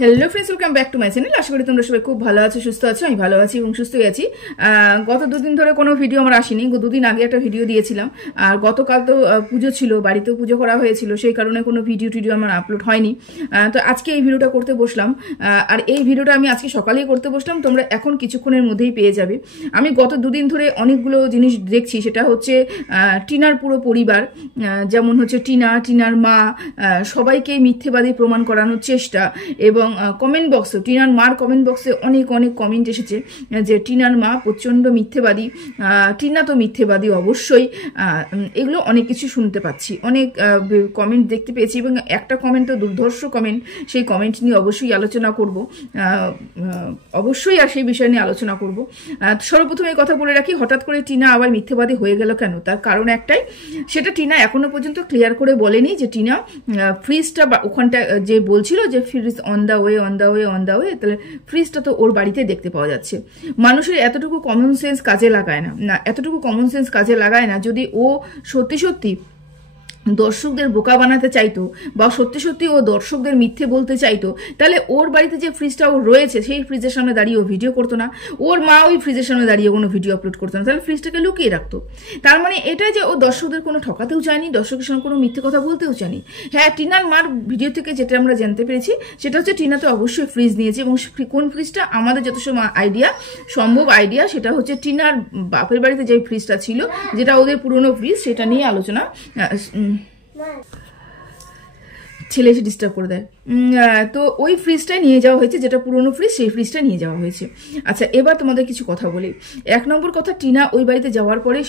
Hello friends, welcome back to my channel. আশা করি তোমরা সবাই খুব ভালো আছো, সুস্থ আছো। আমি ভালো আছি এবং সুস্থই আছি। গত দুদিন ধরে কোনো ভিডিও আমার আসেনি। দুদিন আগে একটা ভিডিও দিয়েছিলাম, আর গতকাল তো পুজো ছিল, বাড়িতেও পুজো করা হয়েছিল, সেই কারণে কোনো ভিডিও আমার আপলোড হয়নি। তো আজকে এই ভিডিওটা করতে বসলাম, আর এই ভিডিওটা আমি আজকে সকালেই করতে বসলাম, তোমরা এখন কিছুক্ষণের মধ্যেই পেয়ে যাবে। আমি গত দুদিন ধরে অনেকগুলো জিনিস দেখছি, সেটা হচ্ছে টিনার পুরো পরিবার, যেমন হচ্ছে টিনার মা, সবাইকে মিথ্যেবাদী প্রমাণ করানোর চেষ্টা। এবং কমেন্ট বক্সে, টিনার মার কমেন্ট বক্সে অনেক কমেন্ট এসেছে যে টিনার মা প্রচণ্ড মিথ্যেবাদী, টিনা তো মিথ্যেবাদী অবশ্যই। এগুলো অনেক কিছু শুনতে পাচ্ছি, অনেক কমেন্ট দেখতে পেয়েছি, এবং একটা কমেন্ট তো দুর্ধর্ষ কমেন্ট। সেই কমেন্ট নিয়ে অবশ্যই আলোচনা করব, অবশ্যই আর সেই বিষয় নিয়ে আলোচনা করব। সর্বপ্রথম এই কথা বলে রাখি, হঠাৎ করে টিনা আবার মিথ্যেবাদী হয়ে গেল কেন? তার কারণ একটাই, সেটা টিনা এখনো পর্যন্ত ক্লিয়ার করে বলেনি যে টিনা ফ্রিজটা বা ওখানটা যে বলছিল যে ফ্রিজ অন দ্য ওয়ে, তাহলে ফ্রিজটা তো ওর বাড়িতে দেখতে পাওয়া যাচ্ছে। মানুষের এতটুকু কমন সেন্স কাজে লাগায় না, এতটুকু কমন সেন্স কাজে লাগায় না। যদি ও সত্যি দর্শকদের বোকা বানাতে চাইতো, বা সত্যি ও দর্শকদের মিথ্যে বলতে চাইতো, তাহলে ওর বাড়িতে যে ফ্রিজটা ওর রয়েছে সেই ফ্রিজের সামনে দাঁড়িয়ে ও ভিডিও করতো না, ওর মা ওই ফ্রিজের সামনে দাঁড়িয়ে কোনো ভিডিও আপলোড করতো না, তাহলে ফ্রিজটাকে লুকিয়ে রাখতো। তার মানে এটা যে ও দর্শকদের কোনো ঠকাতেও চায়নি, দর্শকের সঙ্গে কোনো মিথ্যে কথা বলতেও চায়নি। হ্যাঁ, টিনার মার ভিডিও থেকে যেটা আমরা জানতে পেরেছি সেটা হচ্ছে টিনা তো অবশ্যই ফ্রিজ নিয়েছে, এবং কোন ফ্রিজটা আমাদের যত সময় সম্ভব আইডিয়া সেটা হচ্ছে টিনার বাপের বাড়িতে যে ফ্রিজটা ছিল, যেটা ওদের পুরনো ফ্রিজ, সেটা নিয়ে আলোচনা। ছেলে এসে ডিস্টার্ব করে দেয়। তো ওই ফ্রিজটাই নিয়ে যাওয়া হয়েছে, যেটা পুরনো ফ্রিজ, সেই ফ্রিজটা নিয়ে যাওয়া হয়েছে। আচ্ছা, এবার তোমাদের কিছু কথা বলি। এক নম্বর কথা, টিনা ওই বাড়িতে যাওয়ার পরে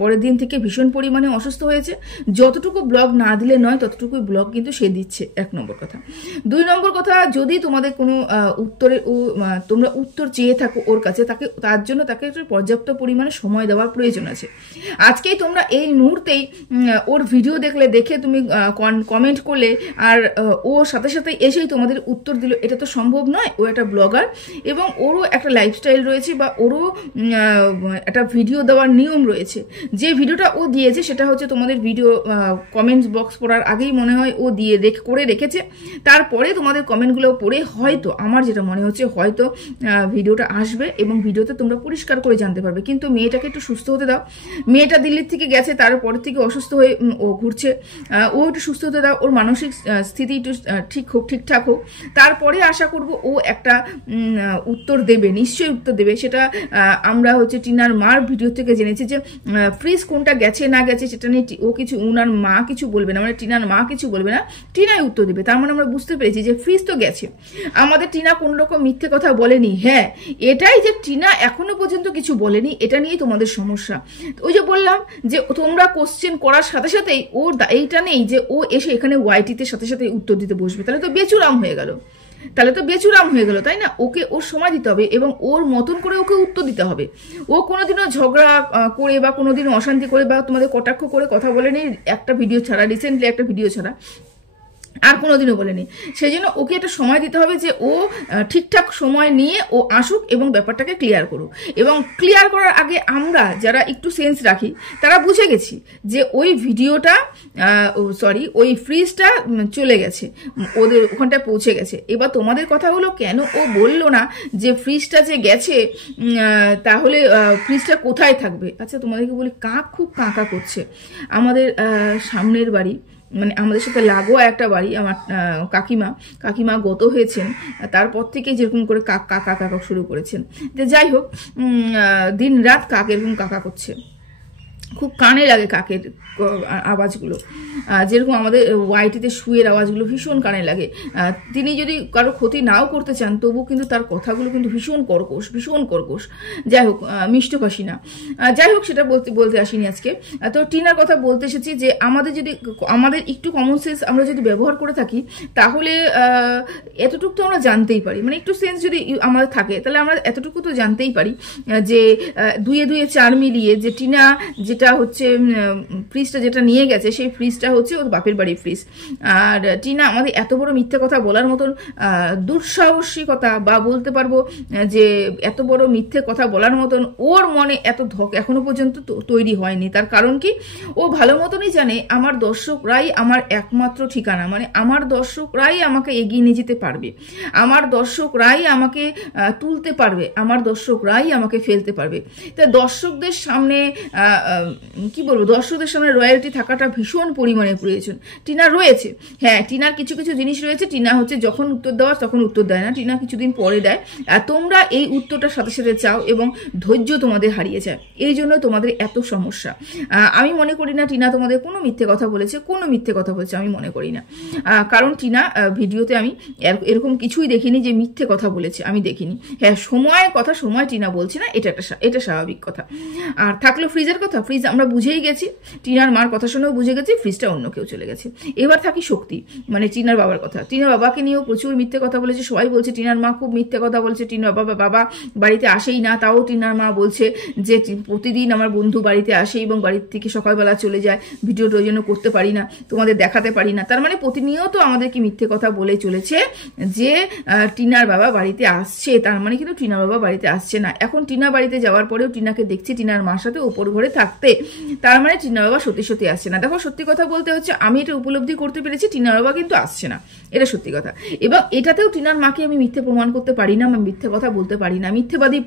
পরের দিন থেকে ভীষণ পরিমাণে অসুস্থ হয়েছে। যতটুকু ব্লগ না দিলে নয়, ততটুকুই ব্লগ কিন্তু সে দিচ্ছে, এক নম্বর কথা। দুই নম্বর কথা, যদি তোমাদের কোনো তোমরা উত্তর চেয়ে থাকো ওর কাছে, তার জন্য তাকে একটা পর্যাপ্ত পরিমাণে সময় দেওয়ার প্রয়োজন আছে। আজকেই তোমরা এই মুহূর্তেই ওর ভিডিও দেখে তুমি কমেন্ট করলে আর ও সাথে সাথে এসেই তোমাদের উত্তর দিল, এটা তো সম্ভব নয়। ও একটা ব্লগার এবং ওরও একটা লাইফস্টাইল রয়েছে, বা ওরও একটা ভিডিও দেওয়ার নিয়ম রয়েছে। যে ভিডিওটা ও দিয়েছে সেটা হচ্ছে তোমাদের ভিডিও কমেন্টস বক্স পড়ার আগেই মনে হয় ও করে রেখেছে। তারপরে তোমাদের কমেন্টগুলো পড়ে হয়তো, আমার যেটা মনে হচ্ছে, হয়তো ভিডিওটা আসবে এবং ভিডিওতে তোমরা পরিষ্কার করে জানতে পারবে। কিন্তু মেয়েটাকে একটু সুস্থ হতে দাও। মেয়েটা দিল্লির থেকে গেছে, তারপর থেকে অসুস্থ হয়ে ও ঘুরছে, ও একটু সুস্থ হতে দাও, ওর মানসিক স্থিতি একটু ঠিকঠাক হোক, তারপরে আশা করব ও একটা উত্তর দেবে, নিশ্চয়ই উত্তর দেবে। সেটা আমরা হচ্ছে টিনার মার ভিডিও থেকে জেনেছি যে ফ্রিজ কোনটা গেছে না গেছে সেটা নিয়ে ও কিছু, ওনার মা কিছু বলবে না, মানে টিনার মা কিছু বলবে না, টিনাই উত্তর দেবে। তার মানে আমরা বুঝতে পেরেছি যে ফ্রিজ তো গেছে। আমাদের টিনা কোনো রকম মিথ্যে কথা বলেনি। হ্যাঁ, এটাই যে টিনা এখনো পর্যন্ত কিছু বলেনি, এটা নিয়েই তোমাদের সমস্যা। ওই যে বললাম যে তোমরা কোশ্চেন করার সাথে সাথেই ওর এইটা নেই যে ও এসে এখানে ওয়াইটিতে সাথে সাথে উত্তর দিতে বসবে, তাহলে তো বেচুরাম হয়ে গেল, তাই না? ওকে ওর সময় দিতে হবে এবং ওর মতন করে ওকে উত্তর দিতে হবে। ও কোনোদিনও ঝগড়া করে বা কোনোদিনও অশান্তি করে বা তোমাদের কটাক্ষ করে কথা বলেনি, একটা ভিডিও ছাড়া, রিসেন্টলি একটা ভিডিও ছাড়া আর কোনোদিনও বলেনি। সেই জন্য ওকে একটা সময় দিতে হবে যে ও ঠিকঠাক সময় নিয়ে ও আসুক এবং ব্যাপারটাকে ক্লিয়ার করুক। এবং ক্লিয়ার করার আগে আমরা যারা একটু সেন্স রাখি তারা বুঝে গেছি যে ওই ভিডিওটা ওই ফ্রিজটা চলে গেছে, ওদের ওখানটায় পৌঁছে গেছে। এবার তোমাদের কথা হলো, কেন ও বললো না যে ফ্রিজটা যে গেছে তাহলে ফ্রিজটা কোথায় থাকবে? আচ্ছা, তোমাদেরকে বলি, খুব কাঁকা করছে। আমাদের সামনের বাড়ি, মানে আমাদের সাথে লাগোয়া একটা বাড়ি, আমার কাকিমা গত হয়েছেন, তারপর থেকে যেরকম করে কাকা শুরু করেছেন। যাই হোক, দিন রাত কাক এরকম কাকা করছে, খুব কানে লাগে কাকের আওয়াজগুলো। যেরকম আমাদের ওয়াইটিতে শুয়ের আওয়াজগুলো ভীষণ কানে লাগে। তিনি যদি কারো ক্ষতি নাও করতে চান, তবু কিন্তু তার কথাগুলো কিন্তু ভীষণ কর্কশ। যাই হোক, মিষ্টভাষী না। যাই হোক, সেটা বলতে আসিনি আজকে। তো টিনার কথা বলতে এসেছি যে আমাদের একটু কমন সেন্স আমরা যদি ব্যবহার করে থাকি, তাহলে এতটুকু তো আমরা জানতেই পারি, মানে একটু সেন্স যদি আমাদের থাকে, তাহলে আমরা এতটুকু তো জানতেই পারি যে দুয়ে 4 মিলিয়ে যে টিনা যেটা যেটা হচ্ছে ফ্রিজটা যেটা নিয়ে গেছে সেই ফ্রিজটা হচ্ছে ওর বাপের বাড়ির ফ্রিজ। আর টিনা আমাদের এত বড় মিথ্যে কথা বলার মতন দুঃসাহসিকতা বা বলতে পারবো যে এত বড় মিথ্যে কথা বলার মতন ওর মনে এত ধক এখনো পর্যন্ত তৈরি হয়নি। তার কারণ কি, ও ভালো মতনই জানে আমার দর্শকরাই আমার একমাত্র ঠিকানা, মানে আমার দর্শকরাই আমাকে এগিয়ে নিয়ে যেতে পারবে, আমার দর্শকরাই আমাকে তুলতে পারবে, আমার দর্শকরাই আমাকে ফেলতে পারবে। তাই দর্শকদের সামনে কি বলবো, দর্শকদের সামনে রয়্যালটি থাকাটা ভীষণ পরিমাণে প্রয়োজন। টিনা রয়েছে, হ্যাঁ টিনার কিছু কিছু জিনিস রয়েছে, টিনা হচ্ছে যখন উত্তর দেওয়ার তখন উত্তর দেয় না, টিনা কিছুদিন পরে দেয়। তোমরা এই উত্তরটার সাথে সাথে চাও এবং ধৈর্য তোমাদের হারিয়ে যায়, এই জন্য তোমাদের এত সমস্যা। আমি মনে করি না টিনা তোমাদের কোনো মিথ্যে কথা বলেছে, কোনো মিথ্যে কথা বলেছে আমি মনে করি না। কারণ টিনা ভিডিওতে আমি এরকম কিছুই দেখিনি যে মিথ্যে কথা বলেছে, আমি দেখিনি। হ্যাঁ সময়ের কথা সময় টিনা বলছে না, এটা স্বাভাবিক কথা। আর থাকলো ফ্রিজের কথা, ফ্রিজ আমরা বুঝেই গেছি, টিনার মার কথা শুনেও বুঝে গেছি ফ্রিজটা অন্য কেউ চলে গেছে। এবার থাকি শক্তি, মানে টিনার বাবার কথা। টিনার বাবাকে নিয়েও প্রচুর মিথ্যে কথা বলেছে, সবাই বলছে টিনার মা খুব মিথ্যে কথা বলছে, টিনার বাবা বাড়িতে আসেই না, তাও টিনার মা বলছে যে প্রতিদিন আমার বন্ধু বাড়িতে আসে এবং বাড়ির থেকে সকালবেলা চলে যায়, ভিডিওটা ওই জন্য করতে পারি না, তোমাদের দেখাতে পারি না। তার মানে প্রতিনিয়ত আমাদেরকে মিথ্যে কথা বলে চলেছে যে টিনার বাবা বাড়িতে আসছে, তার মানে কিন্তু টিনার বাবা বাড়িতে আসছে না। এখন টিনা বাড়িতে যাওয়ার পরেও টিনাকে দেখছি টিনার মার সাথে ওপর ঘরে থাকতে, তার মানে টিনার বাবা সত্যি সত্যি আসছে না। দেখো সত্যি কথা বলতে হচ্ছে আমি এটা উপলব্ধি করতে পেরেছি, টিনার বাবা কিন্তু আসছে না, এটা সত্যি কথা। এবং এটাতেও টিনার মাকে আমি মিথ্যে প্রমাণ করতে পারি না, আমি মিথ্যে কথা বলতে পারি না, মিথ্যেবাদী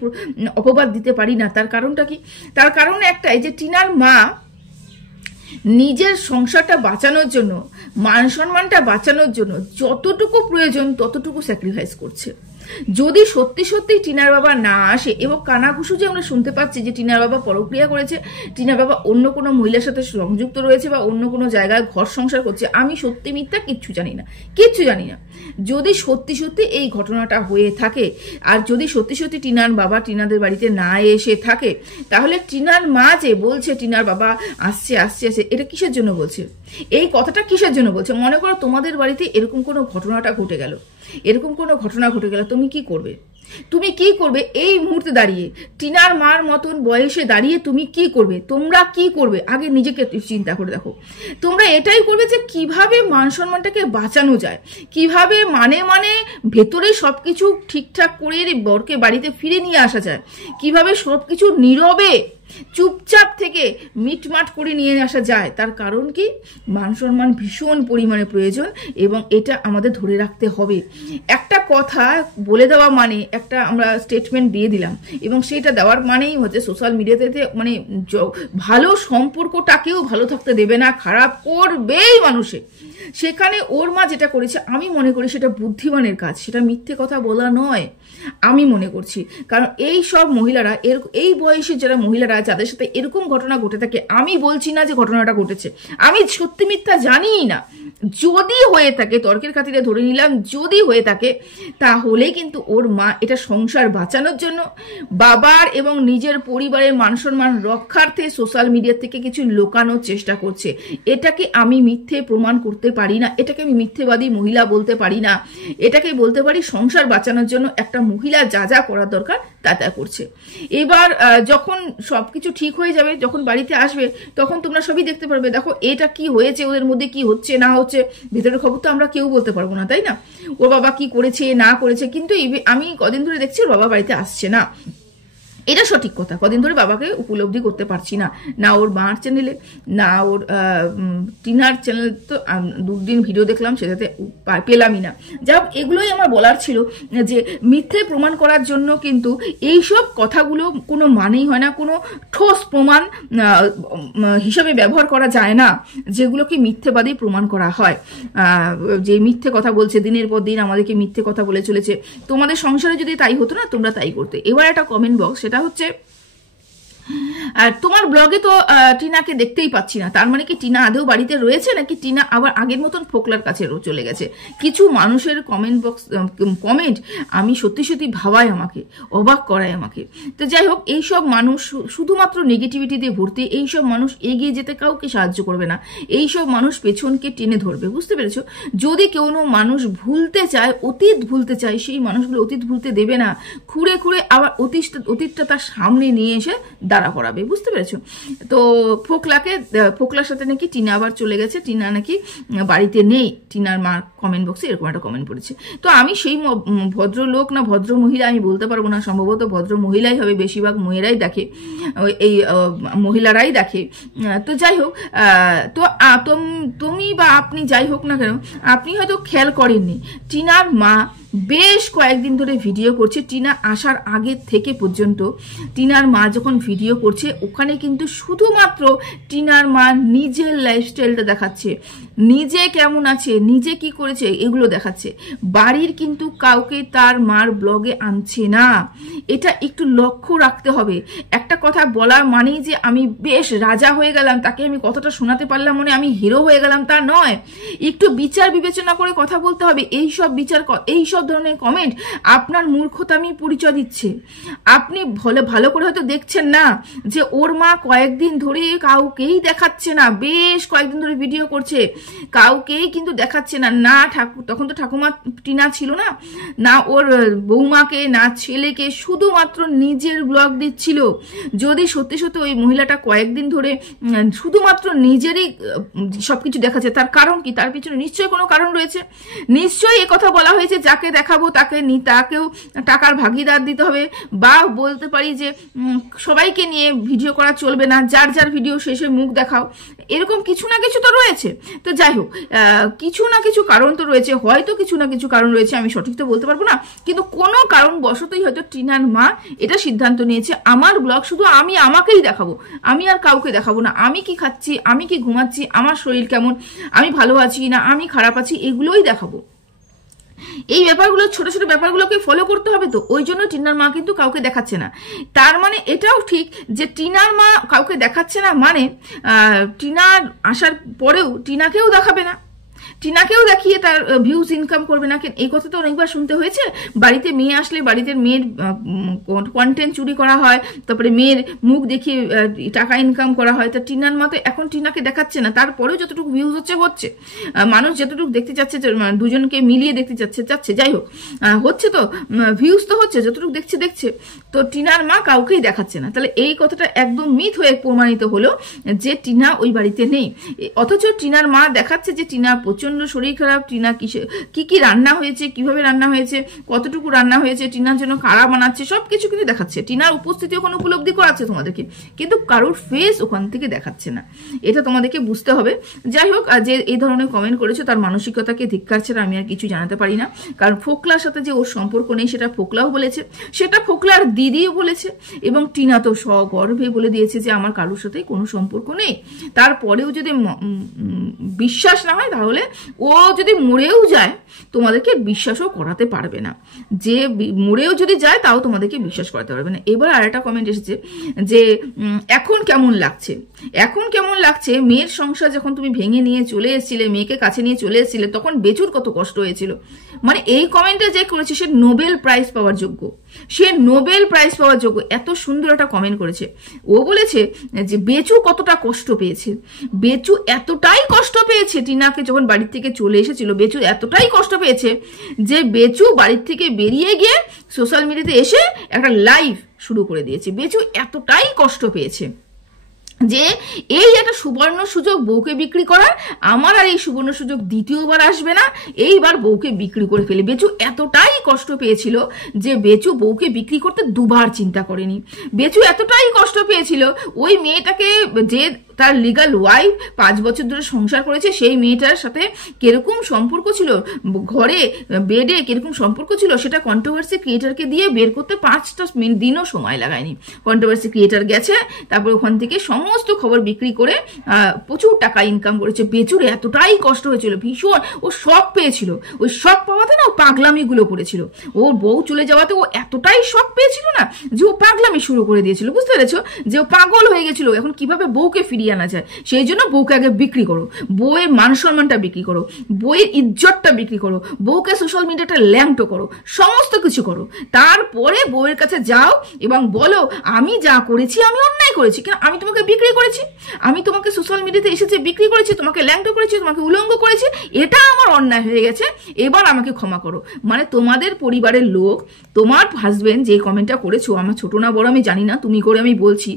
অপবাদ দিতে পারি না। তার কারণটা কি, তার কারণ একটাই যে টিনার মা নিজের সংসারটা বাঁচানোর জন্য, মান সম্মানটা বাঁচানোর জন্য যতটুকু প্রয়োজন ততটুকু স্যাক্রিফাইস করছে। যদি সত্যি সত্যি টিনার বাবা না আসে, এবং কানাঘুষো যে আমরা শুনতে পাচ্ছি যে টিনার বাবা পরক্রিয়া করেছে, টিনার বাবা অন্য কোনো মহিলার সাথে সংযুক্ত রয়েছে বা অন্য কোনো জায়গায় ঘর সংসার করছে, আমি সত্যি মিথ্যা কিচ্ছু জানি না, কিচ্ছু জানি না। যদি সত্যি সত্যি এই ঘটনাটা হয়ে থাকে, আর যদি সত্যি সত্যি টিনার বাবা টিনাদের বাড়িতে না এসে থাকে, তাহলে টিনার মা যে বলছে টিনার বাবা আসছে আসছে আসছে, এটা কিসের জন্য বলছে, এই কথাটা কিসের জন্য বলছে? মনে করো তোমাদের বাড়িতে এরকম কোনো ঘটনাটা ঘটে গেল, এরকম কোনো ঘটনা ঘটে গেল, তুমি কি করবে? তুমি কি করবে এই মুহূর্তে দাঁড়িয়ে, টিনার মার মতন বয়সে দাঁড়িয়ে তুমি কি করবে? তোমরা কি করবে আগে নিজেকে চিন্তা করে দেখো। তোমরা এটাই করবে যে কিভাবে মান সম্মানটাকে বাঁচানো যায়, কিভাবে মানে ভেতরে সবকিছু ঠিকঠাক করে বরকে বাড়িতে ফিরে নিয়ে আসা যায়, কিভাবে সবকিছু নীরবে চুপচাপ থেকে মিটমাট করে নিয়ে আসা যায়। তার কারণ কি, মান সম্মান ভীষণ পরিমাণে প্রয়োজন এবং এটা আমাদের ধরে রাখতে হবে। একটা কথা বলে দেওয়া মানে একটা আমরা স্টেটমেন্ট দিয়ে দিলাম, এবং সেইটা দেওয়ার মানেই হচ্ছে সোশ্যাল মিডিয়াতে মানে ভালো সম্পর্কটাকেও ভালো থাকতে দেবে না, খারাপ করবেই মানুষে। সেখানে ওর মা যেটা করেছে আমি মনে করি সেটা বুদ্ধিমানের কাজ, সেটা মিথ্যে কথা বলা নয় আমি মনে করছি। কারণ এই সব মহিলারা এই বয়সের যারা মহিলারা যাদের সাথে এরকম ঘটনা ঘটে থাকে, আমি বলছি না যে ঘটনাটা ঘটেছে, আমি সত্যি মিথ্যা জানিই না, যদি হয়ে থাকে তর্কের খাতিরে ধরে নিলাম, যদি হয়ে থাকে তাহলে কিন্তু ওর মা এটা সংসার বাঁচানোর জন্য, বাবার এবং নিজের পরিবারের মান সম্মান রক্ষার্থে সোশ্যাল মিডিয়া থেকে কিছু লুকানোর চেষ্টা করছে। এটাকে আমি মিথ্যে প্রমাণ করতে পারি না, এটাকে আমি মিথ্যেবাদী মহিলা বলতে পারি না, এটাকে বলতে পারি সংসার বাঁচানোর জন্য একটা মহিলা যা যা করার দরকার তা তা করছে। এবার যখন সবকিছু ঠিক হয়ে যাবে, যখন বাড়িতে আসবে, তখন তোমরা সবই দেখতে পারবে। দেখো এটা কি হয়েছে, ওদের মধ্যে কি হচ্ছে না হচ্ছে, ভেতরের খবর তো আমরা কেউ বলতে পারবো না, তাই না? ওর বাবা কি করেছে না করেছে, কিন্তু আমি কদিন ধরে দেখছি ওর বাবা বাড়িতে আসছে না, এটা সঠিক কথা। কদিন ধরে বাবাকে উপলব্ধি করতে পারছি না, না ওর মার চ্যানেলে না ওর টিনার চ্যানেলে, তো দুদিন ভিডিও দেখলাম সেটাতে পেলামই না। যা হোক, এগুলোই আমার বলার ছিল যে মিথ্যে প্রমাণ করার জন্য কিন্তু এইসব কথাগুলো কোনো মানেই হয় না, কোনো ঠোস প্রমাণ হিসাবে ব্যবহার করা যায় না, যেগুলোকে মিথ্যেবাদী প্রমাণ করা হয়। যে মিথ্যে কথা বলছে দিনের পর দিন আমাদেরকে মিথ্যে কথা বলে চলেছে, তোমাদের সংসারে যদি তাই হতো না তোমরা তাই করতে। এবার একটা কমেন্ট বক্স, সেটা হচ্ছে আর তোমার ব্লগে তো টিনাকে দেখতেই পাচ্ছি না, তার মানে কি টিনা আদৌ বাড়িতে রয়েছে নাকি টিনা আবার আগের মতন ফোকলার কাছে চলে গেছে? কিছু মানুষের কমেন্ট আমি সত্যি সত্যি ভাবায়, আমাকে অবাক করায় আমাকে। তো যাই হোক, এইসব মানুষ শুধুমাত্র নেগেটিভিটি দিয়ে ভর্তি, এইসব মানুষ এগিয়ে যেতে কাউকে সাহায্য করবে না, এইসব মানুষ পেছনকে টেনে ধরবে, বুঝতে পেরেছো? যদি কোনো মানুষ ভুলতে চায়, অতীত ভুলতে চায়, সেই মানুষগুলো অতীত ভুলতে দেবে না, খুঁড়ে খুঁড়ে আবার অতীতটা তার সামনে নিয়ে এসে দাঁড়া করাবে, বুঝতে পেরেছো? তো ফোকলার সাথে নাকি টিনা আবার চলে গেছে, টিনা নাকি বাড়িতে নেই, টিনার মা কমেন্ট বক্সে এরকম একটা কমেন্ট পড়েছে। তো আমি সেই ভদ্রলোক না ভদ্র মহিলা আমি বলতে পারবো না, সম্ভবত ভদ্র মহিলাই হবে, বেশিরভাগ মেয়েরাই দেখে, এই মহিলারাই দেখে। তো যাই হোক, তো তুমি বা আপনি যাই হোক না কেন, আপনি হয়তো খেয়াল করেননি টিনার মা বেশ কয়েকদিন ধরে ভিডিও করছে, টিনা আসার আগে থেকে পর্যন্ত টিনার মা যখন ভিডিও করছে ওখানে কিন্তু শুধুমাত্র টিনার মা নিজের লাইফস্টাইলটা দেখাচ্ছে, নিজে কেমন আছে, নিজে কি করেছে এগুলো দেখাচ্ছে, বাড়ির কিন্তু কাউকে তার মার ব্লগে আনছে না। এটা একটু লক্ষ্য রাখতে হবে। একটা কথা বলা মানেই যে আমি বেশ রাজা হয়ে গেলাম, তাকে আমি কথাটা শোনাতে পারলাম মানে আমি হিরো হয়ে গেলাম, তা নয়। একটু বিচার বিবেচনা করে কথা বলতে হবে। এইসব ধরনের কমেন্ট আপনার মূর্খতামি পরিচয় দিচ্ছে। আপনি ভালো করে হয়তো দেখছেন না যে ওর মা কয়েকদিন ধরে কাউকেই দেখাচ্ছে না, বেশ কয়েকদিন ধরে ভিডিও করছে, কাউকেই কিন্তু দেখাচ্ছে না। তখন তো ঠাকুমা টিনা ছিল না, না ওর বৌমাকে না ছেলেকে, শুধুমাত্র নিজের ব্লগ দিচ্ছিল। যদি সত্যি সত্যি ওই মহিলাটা কয়েকদিন ধরে শুধুমাত্র নিজেরই সবকিছু দেখাচ্ছে, তার কারণ কি? তার পিছনে নিশ্চয়ই কোনো কারণ রয়েছে। নিশ্চয়ই কথা বলা হয়েছে যাকে দেখাবো তাকেও টাকার ভাগিদার দিতে হবে, বা বলতে পারি যে সবাইকে নিয়ে ভিডিও করা চলবে না, যার যার ভিডিও শেষে মুখ দেখাও, এরকম কিছু না কিছু তো রয়েছে। তো যাই হোক, কিছু না কিছু কারণ তো রয়েছে, হয়তো কিছু না কিছু কারণ রয়েছে, আমি সঠিক তো বলতে পারবো না, কিন্তু কোনো কারণ বশতই হয়তো টিনার মা এটা সিদ্ধান্ত নিয়েছে আমার ব্লগ শুধু আমি আমাকেই দেখাবো, আমি আর কাউকে দেখাবো না। আমি কি খাচ্ছি, আমি কি ঘুমাচ্ছি, আমার শরীর কেমন, আমি ভালো আছি না আমি খারাপ আছি, এগুলোই দেখাবো। এই ব্যাপারগুলো, ছোট ছোট ব্যাপারগুলোকে ফলো করতে হবে। তো ওই জন্য টিনার মা কিন্তু কাউকে দেখাচ্ছে না। তার মানে এটাও ঠিক যে টিনার মা কাউকে দেখাচ্ছে না মানে টিনার আসার পরেও টিনাকেও দেখাবে না, টিনাকেও দেখিয়ে তার ভিউজ ইনকাম করবে না। এই কথা তো অনেকবার শুনতে হয়েছে। বাড়িতে মেয়ে আসলে বাড়িতে মেয়ের কন্টেন্ট চুরি করা হয়, তারপরে মেয়ের মুখ দেখিয়ে টাকা ইনকাম করা হয়। তা টিনার মা তো এখন টিনাকে দেখাচ্ছে না, তারপরেও যতটুকু ভিউজ হচ্ছে, মানুষ যতটুকু দেখতে চাচ্ছে, দুজনকে মিলিয়ে দেখতে চাচ্ছে, যাই হোক হচ্ছে, তো ভিউজ তো হচ্ছে, যতটুকু দেখছে। তো টিনার মা কাউকেই দেখাচ্ছে না। তাহলে এই কথাটা একদম মিথ হয়ে প্রমাণিত হলো যে টিনা ওই বাড়িতে নেই। অথচ টিনার মা দেখাচ্ছে যে টিনা প্রচন্ড শরীর খারাপ, টিনা কি রান্না হয়েছে, কিভাবে রান্না হয়েছে, কতটুকু রান্না হয়েছে, টিনার জন্য কারা বানাচ্ছে, সবকিছু কিন্তু দেখাচ্ছে। টিনার উপস্থিতি ওখানে উপলব্ধি করাচ্ছে তোমাদেরকে, কিন্তু কারোর ফেস ওখান থেকে দেখাচ্ছে না। এটা তোমাদেরকে বুঝতে হবে। যাই হোক, যে এই ধরনের কমেন্ট করেছো তার মানসিকতাকে ধিক্কার ছাড়া আমি আর কিছু জানাতে পারি না। কারণ ফোকলার সাথে যে ওর সম্পর্ক নেই সেটা ফোকলাও বলেছে, সেটা ফোকলার দিদিও বলেছে, এবং টিনা তো সগর্বে বলে দিয়েছে যে আমার কারোর সাথে কোনো সম্পর্ক নেই। তারপরেও যদি বিশ্বাস না হয়, তাহলে ও যদি মরেও যায় তোমাদেরকে বিশ্বাসও করাতে পারবে না। যে মরেও যদি যায় তাও তোমাদেরকে বিশ্বাস করাতে পারবে না। এবার আর একটা কমেন্ট এসেছে যে এখন কেমন লাগছে মেয়ের সংসার যখন তুমি ভেঙে নিয়ে চলে এসেছিলে, মেয়েকে কাছে নিয়ে চলে এসেছিলে, তখন বেচুর কত কষ্ট হয়েছিল। মানে এই কমেন্টটা যে করেছে সে নোবেল প্রাইজ পাওয়ার যোগ্য, এত সুন্দর একটা কমেন্ট করেছে। ও বলেছে যে বেচু কতটা কষ্ট পেয়েছে, বেচু এতটাই কষ্ট পেয়েছে টিনাকে যখন বাড়ির থেকে চলে এসেছিল, বেচু এতটাই কষ্ট পেয়েছে যে বেচু বাড়ির থেকে বেরিয়ে গিয়ে সোশ্যাল মিডিয়াতে এসে একটা লাইভ শুরু করে দিয়েছে। বেচু এতটাই কষ্ট পেয়েছে যে এই একটা সুবর্ণ সুযোগ বউকে বিক্রি করার, আমার আর এই সুবর্ণ সুযোগ দ্বিতীয়বার আসবে না, এইবার বউকে বিক্রি করে ফেলে। বেচু এতটাই কষ্ট পেয়েছিল যে বেচু বউকে বিক্রি করতে দুবার চিন্তা করেনি। বেচু এতটাই কষ্ট পেয়েছিল ওই মেয়েটাকে, যে তার লিগাল ওয়াইফ 5 বছর ধরে সংসার করেছে, সেই মেয়েটার সাথে কিরকম সম্পর্ক ছিল, ঘরে বেডে কিরকম সম্পর্ক ছিল, সেটা কন্ট্রোভার্সি ক্রিয়েটারকে দিয়ে বের করতে 5টা দিনও সময় লাগায়নি। কন্ট্রোভার্সি ক্রিয়েটার গেছে, তারপর ওখান থেকে সমস্ত খবর বিক্রি করে প্রচুর টাকা ইনকাম করেছে। বেচুর এতটাই কষ্ট হয়েছিল, ভীষণ ও শক পেয়েছিল। ওই শক পাওয়াতে না ও পাগলামিগুলো করেছিল। ওর বউ চলে যাওয়াতে ও এতটাই শক পেয়েছিল না যে ও পাগলামি শুরু করে দিয়েছিল। বুঝতে পেরেছো? যে ও পাগল হয়ে গেছিল এখন কিভাবে বউকে ফিরিয়ে ফিরিয়ে আনা যায়। সেই জন্য বউকে আগে বিক্রি করো, বউয়ের মান সম্মানটা বিক্রি করো, বউয়ের ইজ্জতটা বিক্রি করো, বউকে সোশ্যাল মিডিয়াটা ল্যাংটো করো, সমস্ত কিছু করো। তারপরে বউয়ের কাছে যাও এবং বলো আমি যা করেছি আমি অন্যায় করেছি, কেন আমি তোমাকে বিক্রি করেছি, আমি তোমাকে সোশ্যাল মিডিয়াতে এসেছে বিক্রি করেছি, তোমাকে ল্যাংটো করেছি, তোমাকে উলঙ্গ করেছি, এটা আমার অন্যায় হয়ে গেছে, এবার আমাকে ক্ষমা করো। মানে তোমাদের পরিবারের লোক, তোমার হাজবেন্ড যে কমেন্টটা করেছো, আমার ছোট না বড় আমি জানি না, তুমি করে আমি বলছি,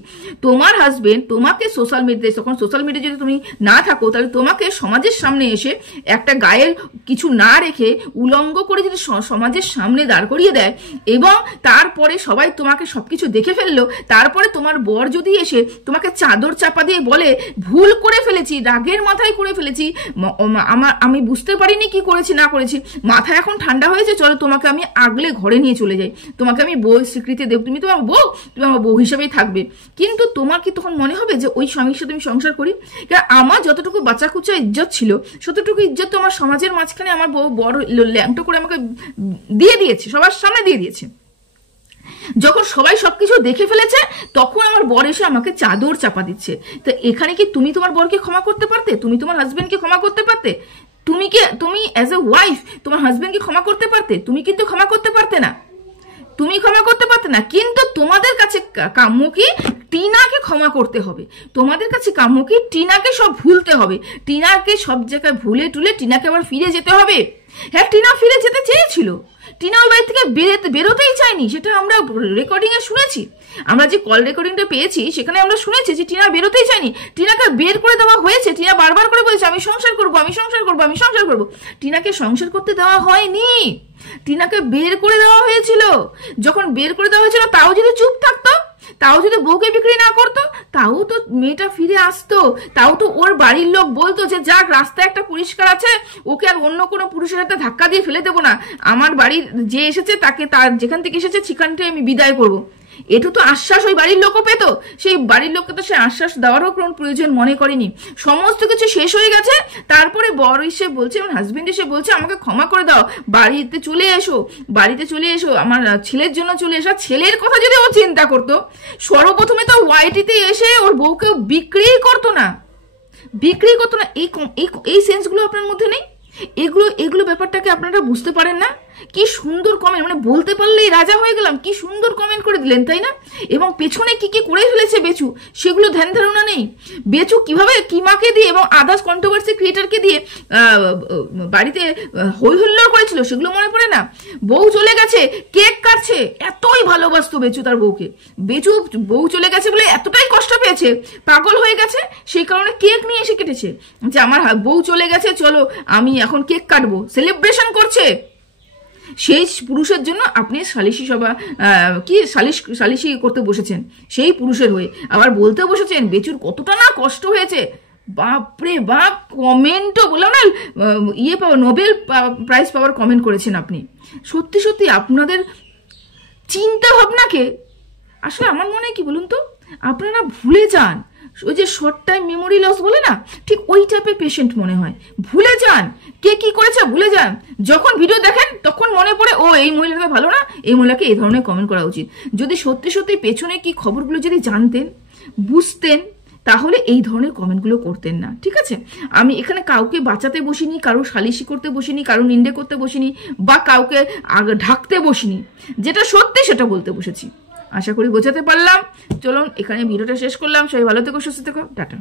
তোমার হাজবেন্ড তোমাকে সোশ্যাল মিডিয়াতে, তখন সোশ্যাল মিডিয়া যদি তুমি না থাকো তাহলে তোমাকে সমাজের সামনে এসে একটা গায়ের কিছু না রেখে উলঙ্গ করে যদি সমাজের সামনে দাঁড় করিয়ে দেয় এবং তারপরে সবাই তোমাকে সবকিছু দেখে ফেললো, তারপরে তোমার বর যদি এসে তোমাকে চাদর চাপা দিয়ে বলে ভুল করে ফেলেছি, রাগের মাথায় করে ফেলেছি, আমি বুঝতে পারিনি কি করেছি না করেছি, মাথা এখন ঠান্ডা হয়েছে, চলো তোমাকে আমি আগলে ঘরে নিয়ে চলে যাই, তোমাকে আমি বউ স্বীকৃতি দেব, তুমি তোমার বউ, তুমি আমার বউ হিসেবেই থাকবে। কিন্তু তোমার কি তখন মনে হবে যে ওই স্বামীর সাথে আমি সংসার করি? কারণ আমার যতটুকু বাচ্চা কুচা ইজ্জত ছিল ততটুকু ইজ্জত তো আমার সমাজের মাঝখানে আমার বউ বড় ল্যাংটো করে আমাকে দিয়ে দিয়েছে, সবার সামনে দিয়ে দিয়েছে। যখন সবাই সবকিছু দেখে ফেলেছে তখন আমার বর এসে আমাকে চাদর চাপা দিচ্ছে। তো এখানে কি তুমি তোমার বরকে ক্ষমা করতে পারতে? তুমি তোমার হাজবেন্ডকে ক্ষমা করতে পারতে? তুমি অ্যাজ এ ওয়াইফ তোমার হাজবেন্ডকে ক্ষমা করতে পারতে? তুমি কিন্তু ক্ষমা করতে পারতে না, তুমি ক্ষমা করতে পারতে না। কিন্তু তোমাদের কাছে কাম্য কি টিনাকে ক্ষমা করতে হবে, তোমাদের কাছে কাম্য কি টিনাকে সব ভুলতে হবে, টিনাকে সব জায়গায় ভুলে টুলে টিনাকে আবার ফিরে যেতে হবে। হ্যাঁ, টিনা ফিরে যেতে চেয়েছিল, টিনা ওই বাড়ি থেকে বেরোতেই চায়নি, সেটা আমরা রেকর্ডিং এ শুনেছি, আমরা যে কল রেকর্ডিংটা পেয়েছি সেখানে আমরা শুনেছি যে টিনা বেরোতেই চায়নি, টিনাকে বের করে দেওয়া হয়েছে। টিনা বারবার করে বলেছে আমি সংসার করবো, আমি সংসার করবো, আমি সংসার করবো। টিনাকে সংসার করতে দেওয়া হয়নি, টিনাকে বের করে দেওয়া হয়েছিল। যখন বের করে দেওয়া হয়েছিল তাও যদি চুপ থাকতো, তাও যদি বউকে বিক্রি না করতো, তাও তো মেয়েটা ফিরে আসতো, তাও তো ওর বাড়ির লোক বলতো যে যাক রাস্তা একটা পরিষ্কার আছে, ওকে আর অন্য কোনো পুরুষের সাথে ধাক্কা দিয়ে ফেলে দেবো না, আমার বাড়ির যে এসেছে তাকে তার যেখান থেকে এসেছে সেখানটায় আমি বিদায় করবো। এটু তো আশ্বাস ওই বাড়ির লোকও পেত, সেই বাড়ির লোককে তো সে আশ্বাস দেওয়ারও কোনো প্রয়োজন মনে করেনি। সমস্ত কিছু শেষ হয়ে গেছে, তারপরে বর এসে বলছে, আমার হাজবেন্ড এসে বলছে আমাকে ক্ষমা করে দাও, বাড়িতে চলে এসো, বাড়িতে চলে এসো, আমার ছেলের জন্য চলে এসো। ছেলের কথা যদি ও চিন্তা করতো, সর্বপ্রথমে তো ওয়াইটিতে এসে ওর বউকে বিক্রি করতো না, বিক্রি করতো না। এই সেন্সগুলো আপনার মধ্যে নেই, এগুলো ব্যাপারটাকে আপনারা বুঝতে পারেন না। কি সুন্দর কমেন্ট, মানে বলতে পারলেই রাজা হয়ে গেলাম, কি সুন্দর কমেন্ট করে দিলেন, তাই না? এবং পেছনে কি কি করে ফেলেছে বেচু, সেগুলো ধ্যান ধারণা নেই। বেচু কিভাবে কিমাকে দিয়ে এবং আদার্স কন্ট্রোভার্সি ক্রিয়েটারকে দিয়ে বাড়িতে হই হুল্লোড় করেছিল, সেগুলো মনে পড়ে না? বউ চলে গেছে, কেক কাটছে, এতই ভালোবাসতো বেচু তার বউকে, বেচু বউ চলে গেছে বলে এতটাই কষ্ট পেয়েছে, পাগল হয়ে গেছে, সেই কারণে কেক নিয়ে এসে কেটেছে যে আমার বউ চলে গেছে, চলো আমি এখন কেক কাটবো, সেলিব্রেশন করছে। সেই পুরুষের জন্য আপনি সালিশি সভা সালিশি করতে বসেছেন, সেই পুরুষের হয়ে আবার বলতে বসেছেন বেচুর কতটা না কষ্ট হয়েছে। বাপরে বাপ, কমেন্টও বললাম না, ইয়ে পাওয়া নোবেল প্রাইজ পাওয়ার কমেন্ট করেছেন আপনি। সত্যি সত্যি আপনাদের চিন্তা ভাবনাকে আসলে আমার মনে হয় কি বলুন তো, আপনারা ভুলে যান, ওই যে শর্ট টাইম মেমোরি লস বলে না, ঠিক ওই টাইপের পেশেন্ট মনে হয়, ভুলে যান কে কি করেছে, ভুলে যান। যখন ভিডিও দেখেন তখন মনে পড়ে ও এই মহিলাকে ভালো না, এই মহিলাকে এই ধরনের কমেন্ট করা উচিত। যদি সত্যি সত্যি পেছনে কি খবরগুলো যদি জানতেন, বুঝতেন, তাহলে এই ধরনের কমেন্টগুলো করতেন না। ঠিক আছে, আমি এখানে কাউকে বাঁচাতে বসিনি, কারো সালিশি করতে বসিনি, কারো নিন্দে করতে বসিনি, বা কাউকে ঢাকতে বসিনি, যেটা সত্যি সেটা বলতে বসেছি। আশা করি বোঝাতে পারলাম। চলুন এখানে ভিডিওটা শেষ করলাম। সবাই ভালো থেকো, সুস্থ থেকো, টাটা।